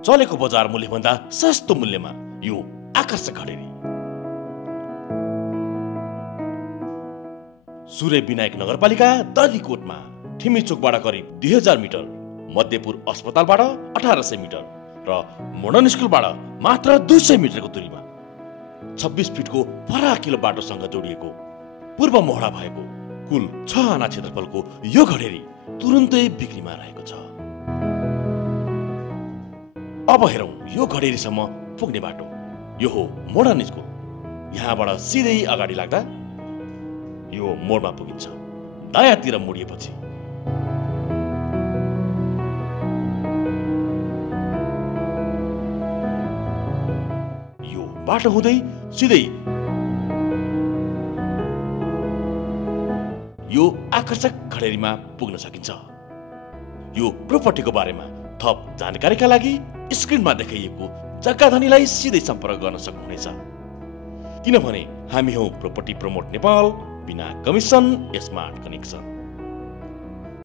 चलेको बजार मूल्यभन्दा सस्तो मूल्यमा यो आकर्षक घडेरी। सूर्य विनायक नगरपालिका दर्दीकोटमा ठिमीचोकबाट करिब 2000 मिटर, मध्यपुर अस्पतालबाट 1800 मिटर र मोडर्न स्कुलबाट मात्र 200 मिटरको दूरीमा 26 फिटको फराकिलो बाटोसँग जोडिएको पूर्व मोहडा भएको कुल 6 आना क्षेत्रफलको यो घडेरी तुरुन्तै बिक्रीमा रहेको छ। अब हेरौं यो घडेरीसम्म पुग्ने बाटो। यो हो मोडर्न स्कुल। यहाँबाट सिधै अगाडि लाग्दा यो मोडमा पुगिन्छ। दायाँतिर मुडिएपछि यो बाटो हुँदै सिधै यो आकर्षक घडेरीमा पुग्न सकिन्छ। यो प्रोपर्टीको बारेमा थप जानकारीका लागि स्क्रिनमा देखाइएको जग्गा धनीलाई सिधै सम्पर्क गर्न सक्नुहुनेछ। किनभने हामी हौ प्रोपर्टी प्रमोट नेपाल, बिना कमिसन स्मार्ट कनेक्सन।